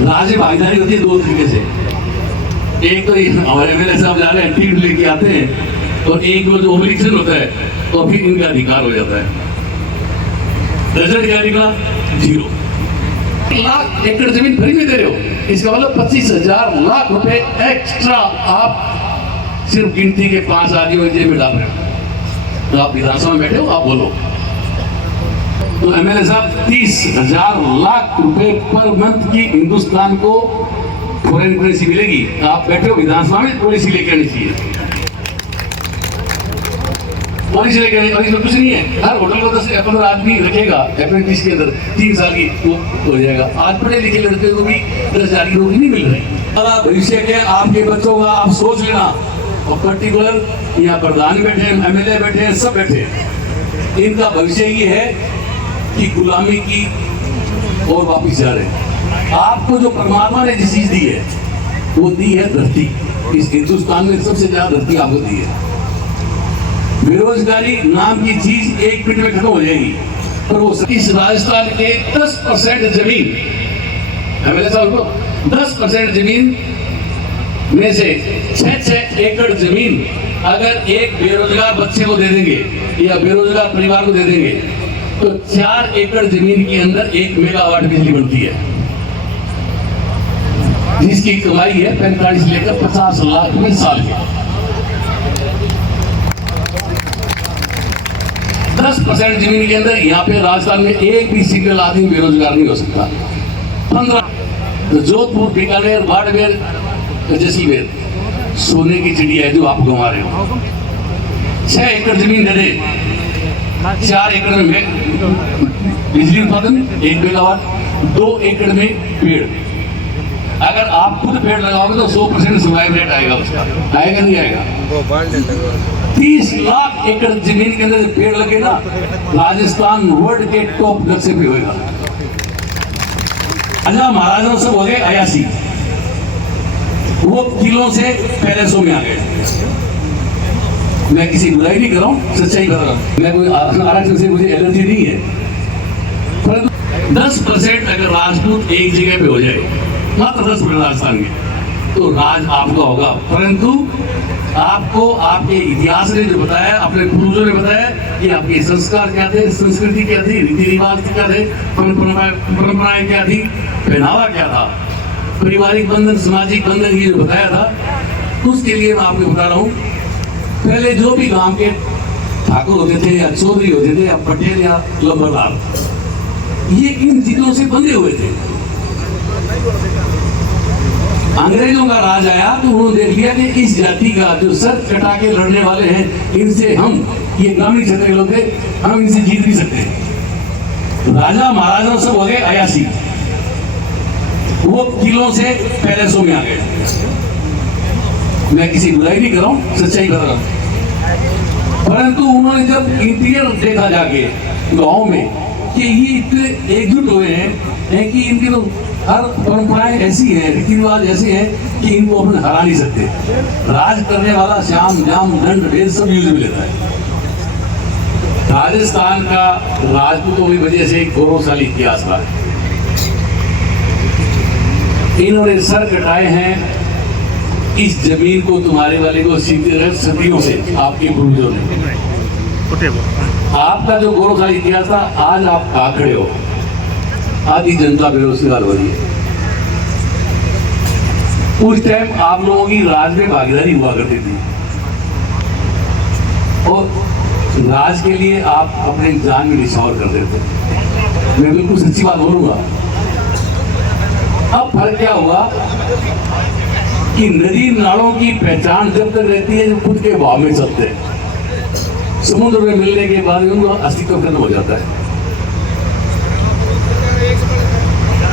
राज्य भागीदारी होती है दो तरीके से। एक तो हमारे एमएलए साहब जा रहे हैं, टिकट लेके आते हैं, और एक वो जो ओब्लिगेशन होता है तो फिर इनका अधिकार हो जाता है। रिजल्ट क्या निकला? 0 लाख एकड़ जमीन फ्री में दे रहे हो, इसका मतलब 25,000 लाख रुपए एक्स्ट्रा आप सिर्फ गिनती के 5 आदमियों के जेब में डाल रहे हो। तो आप विधानसभा में बैठे हो, आप बोलो। तो एमएलए साहब 30,000 लाख रुपए पर मंथ की हिंदुस्तान को फॉरेन करेंसी मिलेगी। आप बैठे हो विधानसभा में, पॉलिसी लेके आनी चाहिए। पॉलिसी लेके आनी, और इसमें कुछ नहीं है। हर होटल को 10-15 आदमी रखेगा अप्रेंटिस के अंदर, 3 साल की वो हो जाएगा। आज पढ़े लिखे लड़के को भी 10,000 की नौकरी नहीं मिल रही। भविष्य के आपके बच्चों का आप सोच लेना। और पर्टिकुलर यहाँ प्रधान बैठे हैं, एमएलए बैठे हैं, सब बैठे हैं, इनका भविष्य ये है कि गुलामी की और वापिस जा रहे हैं। आपको जो परमात्मा ने जिस चीज दी है वो दी है धरती। इस हिंदुस्तान में सबसे ज्यादा धरती आपको दी है। बेरोजगारी नाम की चीज 1 मिनट में खत्म हो जाएगी, पर वो इस राजस्थान के 10% जमीन, एमएलए साहब को 10% जमीन में से 6 एकड़ जमीन अगर एक बेरोजगार बच्चे को दे देंगे या बेरोजगार परिवार को दे देंगे तो 4 एकड़ जमीन के अंदर 1 मेगावाट बिजली बनती है, जिसकी कमाई है 45 लेकर 50 लाख रुपए साल के। 10% जमीन के अंदर यहाँ पे राजस्थान में एक भी सिंगल आदमी बेरोजगार नहीं हो सकता। 15 तो जोधपुर, बीकानेर, बाड़मेर, जैसलमेर सोने की चिड़िया है जो आप गंवा रहे हो। 6 एकड़ जमीन दे दे, 4 एकड़ में बिजली उत्पादन 1 मेगावाट, 2 एकड़ में पेड़। अगर आप खुद पेड़ लगाओगे तो 100% सर्वाइव रेट आएगा उसका, आएगा नहीं आएगा? 30 लाख एकड़ जमीन के अंदर पेड़ लगे ना, राजस्थान वर्ल्ड के टॉप नक्शे पे होगा। राजा महाराजा सब हो गए अयासी, वो किलों से पैलेसों में आ गए। मैं किसी बुराई नहीं कर रहा हूँ, सच्चाई कर रहा हूँ। मैं कोई आरक्षण से मुझे एलर्जी नहीं है, परंतु 10% अगर राजपूत एक जगह पे हो जाए, मात्र 10% राजस्थान में, तो राज आपका होगा। परंतु आपको आपके इतिहास ने जो बताया, अपने पूर्वजों ने बताया कि आपके संस्कार क्या थे, संस्कृति क्या थी, रीति रिवाज क्या थे, परंपराएं क्या थी, पहनावा क्या था, पारिवारिक बंधन, सामाजिक बंधन, ये जो बताया था, उसके लिए मैं आपको बता रहा हूँ। पहले जो भी गांव के ठाकुर होते थे या चौधरी होते थे या पटेल या लंबरदार, ये इन चीजों से बंधे हुए थे। अंग्रेजों का राज आया तो उन्होंने देख लिया कि इस जाति का जो सर कटा के लड़ने वाले हैं, इनसे हम, ये ग्रामीण क्षेत्र के लोग थे, हम इनसे जीत नहीं सकते। राजा महाराजा सब हो गए अयासी, वो किलों से पैलेसों में आ गए। मैं किसी बुराई नहीं कर रहा हूँ, सच्चाई कर रहा हूँ। परंतु उन्होंने जब इंटीरियर देखा जाके गाँव में कि ये इतने एकजुट हुए हैं कि इनकी तो हर परंपराएं ऐसी हैं, रीति रिवाज ऐसे हैं कि इनको अपन हरा नहीं सकते। राज करने वाला श्याम जाम दंड भेद सब यूज में लेता है। राजस्थान का राजपूतों की वजह से एक गौरवशाली इतिहास रहा है। इन्होंने सर कटाए हैं इस जमीन को, तुम्हारे वाले को सदियों से आपके पूर्वजों ने। आपका जो गौरवशाली इतिहास था, आज आप कहाँ खड़े हो? आधी जनता बेरोजगार हो रही है। उस टाइम आप लोगों की राज में भागीदारी हुआ करती थी, और राज के लिए आप अपने जान में निछावर करते थे। मैं बिल्कुल सच्ची बात बोलूंगा। अब फर्क क्या हुआ कि नदी नालों की पहचान जब तक रहती है जब खुद के भाव में चलते हैं, समुद्र में मिलने के बाद उनका अस्तित्व खत्म हो जाता है।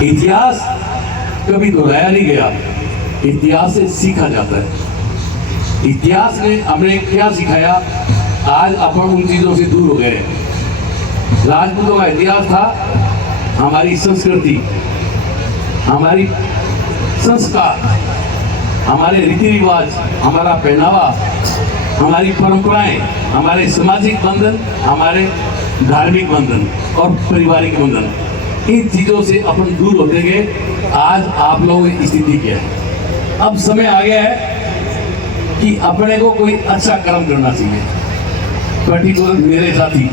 इतिहास कभी दोहराया नहीं गया, इतिहास से सीखा जाता है। इतिहास ने हमें क्या सिखाया? आज अपन उन चीजों से दूर हो गए। राजपूतों का इतिहास था हमारी संस्कृति, हमारी संस्कार, हमारे रीति रिवाज, हमारा पहनावा, हमारी परंपराएं, हमारे सामाजिक बंधन, हमारे धार्मिक बंधन और पारिवारिक बंधन, इन चीजों से अपन दूर होते गए। आज आप लोगों की स्थिति क्या है? अब समय आ गया है कि अपने को कोई अच्छा कर्म करना चाहिए, पर्टिकुलर मेरे साथी।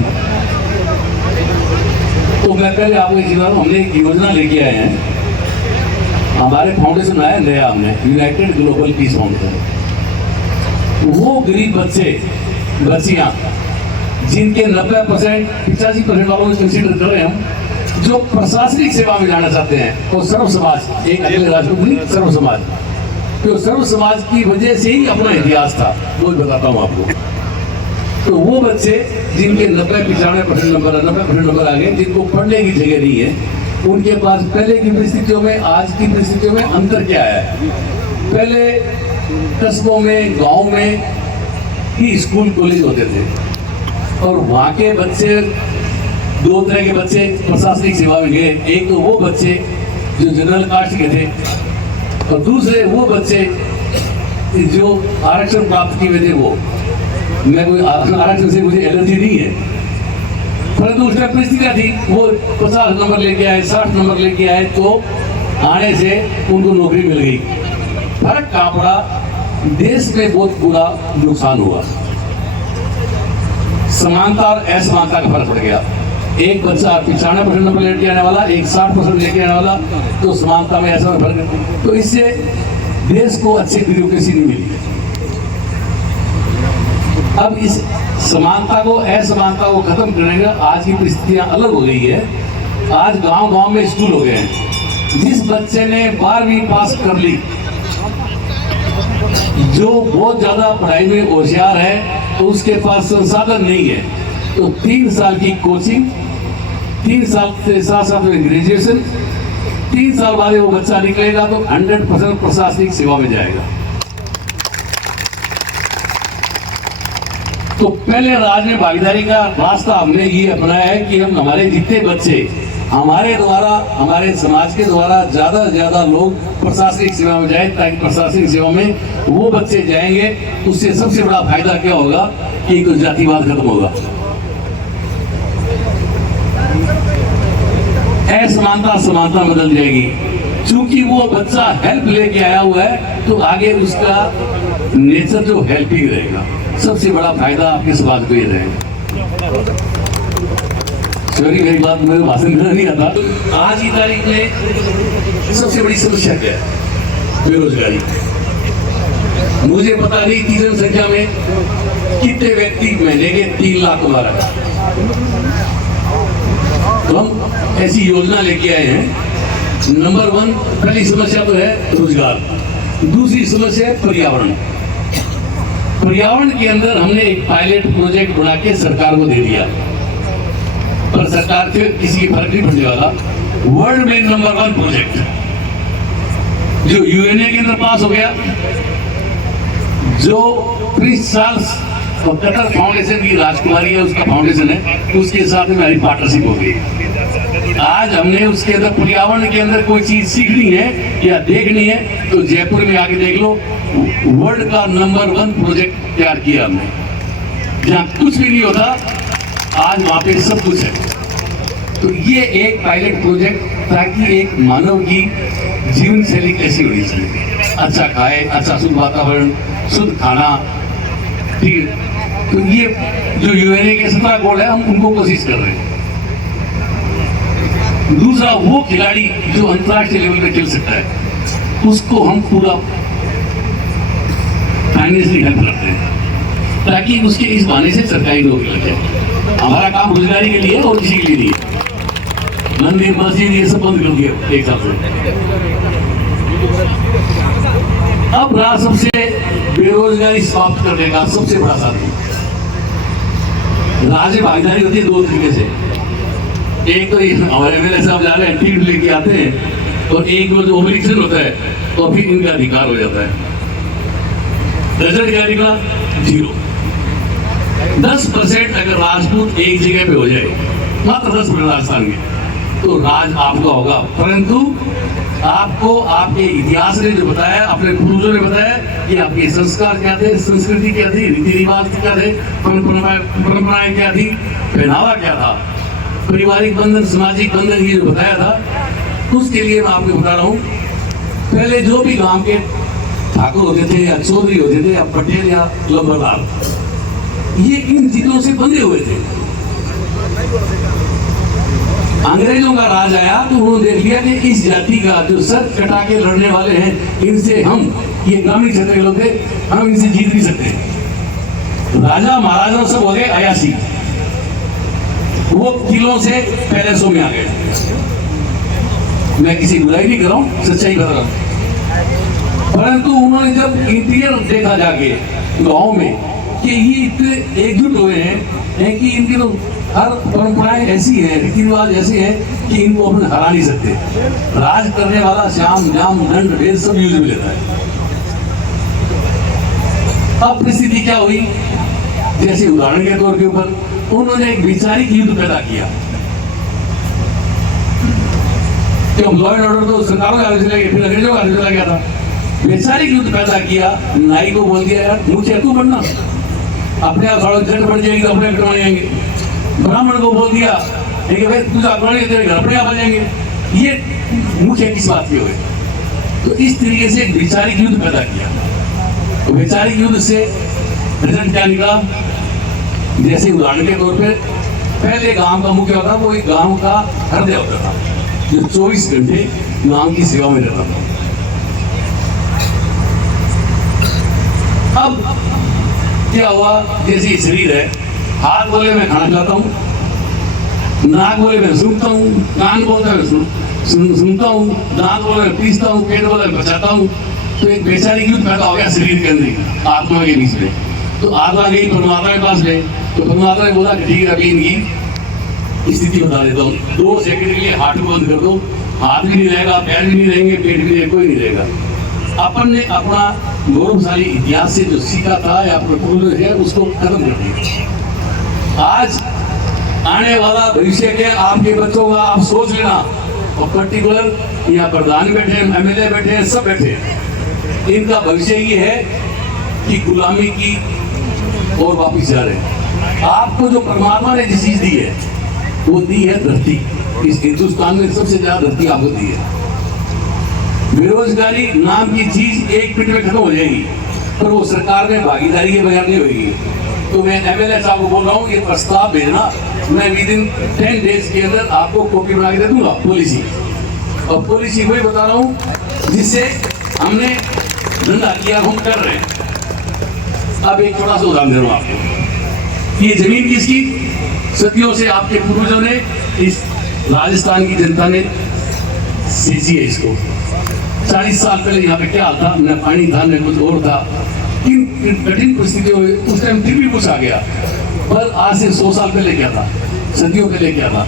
तो मैं पहले आपको एक चीज, हमने एक योजना लेके आए हैं, हमारे फाउंडेशन आया नया, हमने यूनाइटेड ग्लोबल पीस फाउंडेशन। वो गरीब बच्चे बच्चियां जिनके 90% 85% वालों को कंसीडर कर रहे हैं हम, जो प्रशासनिक सेवा में जाना चाहते हैं, और सर्व समाज, एक अकेले राजपूत नहीं, सर्व समाज, तो सर्व समाज की वजह से ही अपना इतिहास था, वो बताता हूँ आपको। तो वो बच्चे जिनके 90-95% नंबर 90% नंबर आ गए, जिनको पढ़ने की जगह नहीं है, उनके पास पहले की परिस्थितियों में आज की परिस्थितियों में अंतर क्या है? पहले कस्बों में, गांव में ही स्कूल कॉलेज होते थे, और वहाँ के बच्चे, दो तरह के बच्चे प्रशासनिक सेवा में गए। एक तो वो बच्चे जो जनरल कास्ट के थे, और दूसरे वो बच्चे जो आरक्षण प्राप्त किए थे। वो मैं कोई आरक्षण से मुझे एलर्जी नहीं है, परंतु उसमें परिस्थितियाँ थी, वो 50 नंबर लेके आए, 60 नंबर लेके आए, तो आने से उनको नौकरी मिल गई। फर्क कहाँ पड़ा? देश में बहुत बुरा नुकसान हुआ, समानता और असमानता का फर्क पड़ गया। एक बच्चा 95% नंबर लेके आने वाला, एक 60% लेके आने वाला, तो समानता में ऐसा फर्क। तो इससे देश को अच्छी ब्यूरोक्रेसी नहीं मिली। अब इस समानता को, असमानता को खत्म करने का आज की परिस्थितियां अलग हो गई है। आज गांव-गांव में स्कूल हो गए हैं। जिस बच्चे ने 12वीं पास कर ली, जो बहुत ज्यादा पढ़ाई में होशियार है, तो उसके पास संसाधन नहीं है, तो 3 साल की कोचिंग, 3 साल से साथ में ग्रेजुएशन, 3 साल बाद वो बच्चा निकलेगा तो 100% प्रशासनिक सेवा में जाएगा। तो पहले राज में भागीदारी का रास्ता हमने ये अपनाया है कि हम हमारे जितने बच्चे हमारे द्वारा, हमारे समाज के द्वारा ज्यादा से ज्यादा लोग प्रशासनिक सेवा में जाए, ताकि प्रशासनिक सेवा में वो बच्चे जाएंगे। उससे सबसे बड़ा फायदा क्या होगा कि एक तो जातिवाद खत्म होगा, असमानता समानता बदल जाएगी। चूंकि वो बच्चा हेल्प लेके आया हुआ है, तो आगे उसका नेचर जो हेल्पिंग रहेगा। सबसे बड़ा फायदा आपके समाज को ये रहेगा। सॉरी, मेरी बात, मेरे भाषण करना नहीं आता। आज की तारीख में सबसे बड़ी समस्या क्या है? बेरोजगारी। मुझे पता नहीं तीसरी जनसंख्या में कितने व्यक्ति महीने के 3 लाख कमा रहा है। तो हम ऐसी योजना लेके आए हैं। नंबर 1 पहली समस्या तो है रोजगार, दूसरी समस्या है पर्यावरण। पर्यावरण के अंदर हमने एक पायलट प्रोजेक्ट बना के सरकार को दे दिया, पर सरकार के किसी की फर्क नहीं पड़ने वाला। वर्ल्ड में नंबर 1 प्रोजेक्ट जो यूएनए के अंदर पास हो गया, जो प्रिंस चार्ल्स और कतर फाउंडेशन की राजकुमारी है, उसका फाउंडेशन है, उसके साथ में हमारी पार्टनरशिप हो गई। आज हमने उसके अंदर पर्यावरण के अंदर कोई चीज सीखनी है या देखनी है, तो जयपुर में आके देख लो। वर्ल्ड का नंबर 1 प्रोजेक्ट तैयार किया हमने, जहाँ कुछ भी नहीं होता, आज वहाँ पे सब कुछ है। तो ये एक पायलट प्रोजेक्ट, ताकि एक मानव की जीवन शैली कैसी होनी चाहिए, अच्छा खाए, अच्छा शुद्ध वातावरण, शुद्ध खाना, ठीक। तो ये जो यूएनए के 17 गोल है, हम उनको कोशिश कर रहे हैं। दूसरा, वो खिलाड़ी जो अंतर्राष्ट्रीय लेवल पे खेल सकता है, उसको हम पूरा फाइनेंशियली हेल्प करते हैं, ताकि उसके इस बहाने से सरकारी नौकरी लग जाए। हमारा काम रोजगारी के लिए और किसी के लिए नहीं है। मंदिर मस्जिद ये सब बंद कर दिया एक साथ से। अब रहा सबसे बेरोजगारी समाप्त करने का सबसे बड़ा साधन। राज्य भागीदारी होती है 2 तरीके से। एक तो हमारे मेरे साहब जा रहे हैं, टिकट लेके आते हैं, और एक जो ओब्लिगेशन होता है, तो फिर इनका अधिकार हो जाता है। रिजल्ट क्या निकला? 0। 10% अगर राजपूत एक जगह पे हो जाए, मात्र 10% राजस्थान के, तो राज आपका होगा। परंतु आपको आपके इतिहास ने जो बताया, अपने पूर्वजों ने बताया कि आपके संस्कार क्या थे, संस्कृति क्या थी, रीति रिवाज क्या थे, परंपराएं क्या थी, पहनावा क्या था, पारिवारिक बंधन, सामाजिक बंधन, ये जो बताया था, उसके लिए मैं आपको बता रहा हूँ। पहले जो भी गांव के ठाकुर होते थे या चौधरी होते थे या पटेल या लंबरदार, ये इन चीजों से बंधे हुए थे। अंग्रेजों का राज आया तो उन्होंने देख लिया कि इस जाति का जो सर कटा के लड़ने वाले हैं, इनसे हम, ये ग्रामीण क्षेत्र के लोग थे, हम इनसे जीत नहीं सकते। राजा महाराजा सब हो गए अयासी, वो किलों से पैलेसों में आ गए। मैं किसी बुराई नहीं कर रहा हूँ, सच्चाई बता रहा हूँ। परंतु उन्होंने जब इंटीरियर देखा जाके गाँव में कि ये इतने एकजुट हुए हैं कि इनकी तो हर परंपराएं ऐसी हैं, रीति रिवाज ऐसे हैं कि इनको अपने हरा नहीं सकते। राज करने वाला श्याम जाम दंड भेद सब यूज में लेता है। अब परिस्थिति क्या हुई, जैसे उदाहरण के तौर के ऊपर उन्होंने एक वैचारिक युद्ध पैदा किया। क्यों लॉ एंड ऑर्डर तो सरकारों के हाथ में चला गया, फिर अंग्रेजों के हाथ में चला गया था। वैचारिक युद्ध पैदा किया। नाई को बोल दिया, यार मुझे तू बनना, अपने आप थोड़ा जट बढ़ जाएगी तो अपने कटवाने आएंगे। ब्राह्मण को बोल दिया कि भाई तुझे अपने तेरे घर अपने आप आ जाएंगे। ये मुख्य किस बात के हुए? तो इस तरीके से एक वैचारिक युद्ध पैदा किया। तो वैचारिक युद्ध से रिजल्ट क्या निकला? जैसे उदाहरण के तौर पे पहले गांव का मुख्य होता, वो एक गांव का हृदय होता था जो 24 घंटे गांव की सेवा में रहता था। अब क्या हुआ, जैसे शरीर है, हाथ बोले मैं खाना खिलाता हूँ, नाक बोले मैं सुनता हूँ, कान बोलता है सुनता हूँ, दांत बोले मैं पीसता हूँ, पेट बोले मैं बचाता हूँ। तो एक वैचारिक युद्ध पैदा हो गया शरीर के अंदर, आत्मा के बीच में। तो आत्मा गई परमात्मा के पास गए, तो परमात्मा ने बोला कि ठीक है, अभी इनकी स्थिति बता देता हूँ, 2 सेकंड के लिए हाथ बंद कर दो, हाथ भी नहीं रहेगा, पैर भी नहीं रहेंगे, पेट भी नहीं, कोई नहीं रहेगा। अपन ने अपना गौरवशाली इतिहास से जो सीखा था या पूर्वज है उसको खत्म कर दिया। आज आने वाला भविष्य के आपके बच्चों का आप सोच लेना, और पर्टिकुलर यहाँ प्रधान बैठे हैं, MLA बैठे हैं, सब बैठे हैं, इनका भविष्य ये है कि गुलामी की और वापिस जा रहे हैं। आपको जो परमात्मा ने जिस चीज दी है वो दी है धरती। इस हिंदुस्तान में सबसे ज्यादा धरती आपको दी है। बेरोजगारी नाम की चीज एक मिनट में खत्म हो जाएगी, पर वो सरकार में भागीदारी के बगैर नहीं होगी। तो मैं MLA साहब को बोल रहा हूँ, ये प्रस्ताव भेजना, मैं विदिन 10 डेज के अंदर आपको कॉपी बना के दे दूंगा पॉलिसी। और पॉलिसी वही बता रहा हूँ जिससे हमने धंधा किया, हम कर रहे हैं। अब एक छोटा सा उदाहरण दे रहा हूँ आपको। ये जमीन किसकी? सदियों से आपके पूर्वजों ने, इस राजस्थान की जनता ने सींची है इसको। 40 साल पहले यहाँ पे क्या था, न पानी था न कुछ और था, किन कठिन परिस्थितियों में उस टाइम फिर भी कुछ आ गया। पर आज से 100 साल पहले क्या था, सदियों पहले क्या था,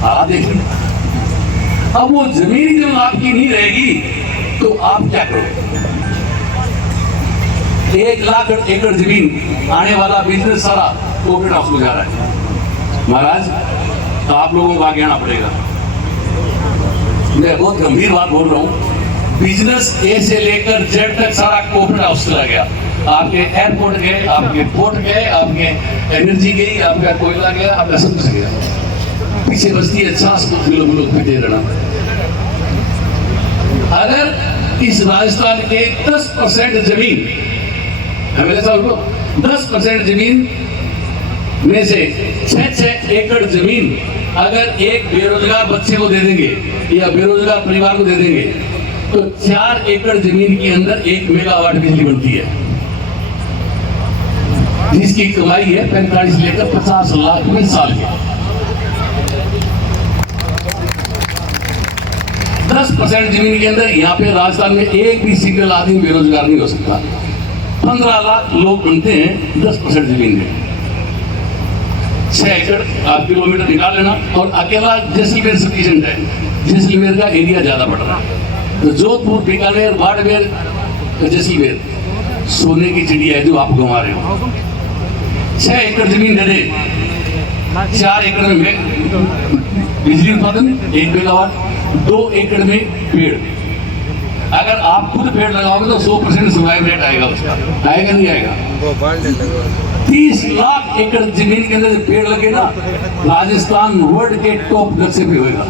हालात देखिए। अब वो जमीन जब आपकी नहीं रहेगी तो आप क्या करोगे? 1 लाख एकड़ जमीन आने वाला बिजनेस सारा कोविड हाउस में जा रहा है। महाराज तो आप लोगों को आगे आना पड़ेगा। मैं बहुत गंभीर बात बोल रहा हूँ। बिजनेस ए से लेकर जेड तक सारा कोविड हाउस चला गया। आपके एयरपोर्ट गए, आपके पोर्ट गए, आपके एनर्जी गई, आपका कोयला गया, आपका सब कुछ गया। पीछे बस्ती अच्छा लोग पीटे रहना। अगर इस राजस्थान के 10% जमीन, MLA साहब को 10% जमीन में से 6 एकड़ जमीन अगर एक बेरोजगार बच्चे को दे देंगे या बेरोजगार परिवार को दे देंगे तो 4 एकड़ जमीन के अंदर 1 मेगावाट बिजली बनती है, जिसकी कमाई है 45 लेकर 50 लाख में साल के। 10% जमीन के अंदर यहाँ पे राजस्थान में एक भी सिंगल आदमी बेरोजगार नहीं हो सकता। 15 लाख लोग बनते हैं 10% जमीन में। 6 एकड़ आप किलोमीटर निकाल लेना। और अकेला जैसलमेर सफिशिएंट है, जैसलमेर का एरिया ज्यादा बढ़ रहा है। तो जोधपुर, बीकानेर, बाड़मेर, जैसलमेर सोने की चिड़िया है जो आप गंवा रहे हो। 6 एकड़ जमीन दे दे, 4 एकड़ में बिजली उत्पादन 1 मेगावाट, 2 एकड़ में पेड़। अगर आप खुद पेड़ लगाओगे तो 100% सर्वाइव रेट आएगा उसका, आएगा नहीं आएगा? 30 लाख एकड़ जमीन के अंदर पेड़ लगे ना, राजस्थान वर्ल्ड के टॉप नक्शे पे होगा।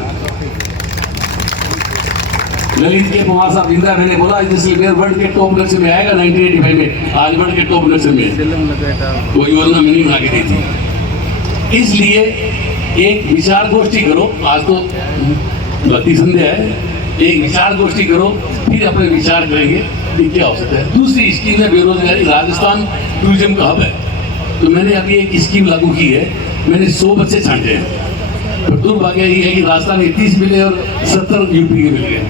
ललित के कुमार साहब जिंदा, मैंने बोला जैसलमेर वर्ल्ड के टॉप नक्शे में आएगा 1985 में, आज वर्ल्ड के टॉप नक्शे में वो योजना मैंने बना के दी थी। इसलिए एक विचार गोष्ठी करो, आज तो भक्ति संध्या है, एक विचार गोष्ठी करो, फिर अपने विचार करेंगे कि क्या हो सकता है। दूसरी स्कीम है बेरोजगारी। राजस्थान टूरिज्म का हब है, तो मैंने अभी एक स्कीम लागू की है, मैंने 100 बच्चे छांटे हैं। तो दुर्भाग्य यही है कि राजस्थान 30 मिले और 70 यूपी के मिल गए।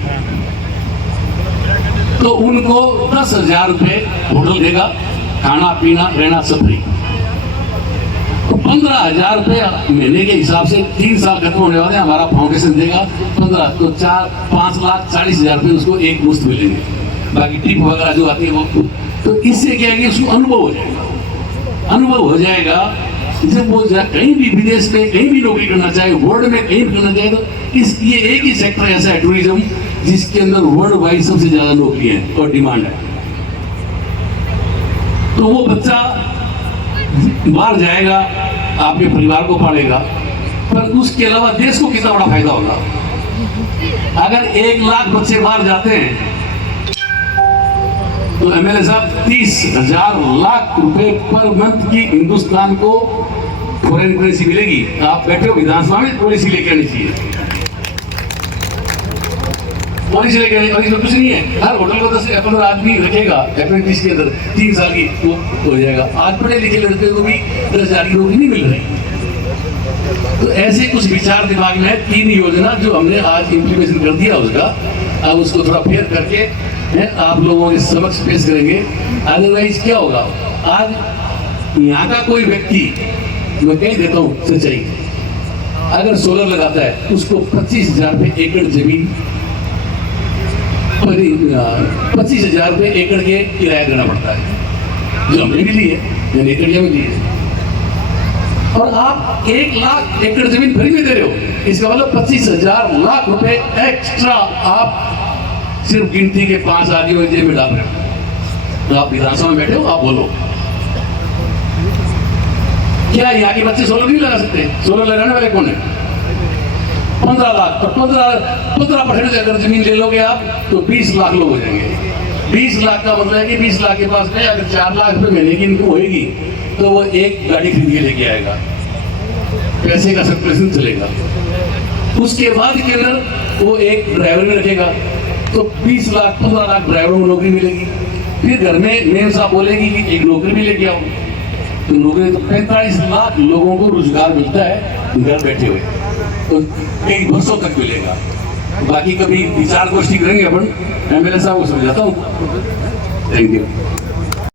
तो उनको 10,000 रुपये होटल देगा, खाना पीना रहना सब फ्री। तो 15,000 रुपये महीने के हिसाब से 3 साल खत्म होने वाले हमारा फाउंडेशन देगा 15, तो 5,40,000 रुपये उसको एक मुश्त मिलेंगे। बाकी टिप वगैरह जो आती है वो, तो इससे क्या है कि उसको अनुभव हो जाएगा। अनुभव हो जाएगा जब वो कहीं भी विदेश में कहीं भी नौकरी करना चाहे, वर्ल्ड में कहीं भी करना चाहे, तो ये एक ही सेक्टर ऐसा है टूरिज्म जिसके अंदर वर्ल्ड वाइड सबसे ज्यादा नौकरी है और डिमांड है। तो वो बच्चा बाहर जाएगा, आपके परिवार को पालेगा, पर उसके अलावा देश को कितना बड़ा फायदा होगा। अगर 1 लाख बच्चे बाहर जाते हैं तो एमएलए साहब 30,000 लाख रुपए पर मंथ की हिंदुस्तान को फॉरेन करेंसी मिलेगी। आप बैठे हो विधानसभा में, पॉलिसी लेके आनी चाहिए, पॉलिसी लेके आनी। और इसमें कुछ नहीं है, हर होटल को 10-15 आदमी रखेगा अप्रेंटिस के अंदर, 3 साल की वो हो जाएगा। आज पढ़े लिखे लड़के को भी 10,000 की नौकरी नहीं मिल रही। तो ऐसे कुछ विचार दिमाग में है। 3 योजना जो हमने आज इम्प्लीमेंटेशन कर दिया उसका, अब उसको थोड़ा फेयर करके आप लोगों के समक्ष पेश करेंगे। अदरवाइज क्या होगा, आज यहाँ का कोई व्यक्ति, मैं कह देता हूँ सच्चाई, अगर सोलर लगाता है उसको 25,000 रुपये एकड़ जमीन, 25,000 रुपये एकड़ के किराया देना पड़ता है, जो हमने भी ली है, एकड़िया में ली है। और आप 1 लाख एकड़ जमीन फ्री में दे रहे हो, इसका मतलब 25,000 लाख रुपए एक्स्ट्रा आप सिर्फ गिनती के 5 आदमियों के जेब में डाल रहे हो। तो आप विधानसभा में बैठे हो, आप बोलो क्या यहाँ के बच्चे सोलर नहीं लगा सकते? सोलर लगाने वाले कौन है? 15 लाख, तो 15% अगर जमीन ले लोगे आप तो 20 लाख लोग हो जाएंगे। 20 लाख का मतलब है कि 20 लाख के पास में अगर 4 लाख रुपए महीने की इनकम होगी तो वो एक गाड़ी खरीद के लेके आएगा, पैसे का सर्कुलेशन चलेगा। उसके बाद के अंदर वो एक ड्राइवर में रखेगा, तो 20 लाख 15 लाख ड्राइवरों को नौकरी मिलेगी। फिर घर में मेम साहब बोलेगी कि एक नौकरी भी लेके आओ, तो नौकरी, तो 45 लाख लोगों को रोजगार मिलता है घर बैठे हुए, तो कई वर्षों तक मिलेगा। बाकी कभी विचार गोष्ठी करेंगे अपन, एमएलए साहब को समझाता हूँ। Thank you.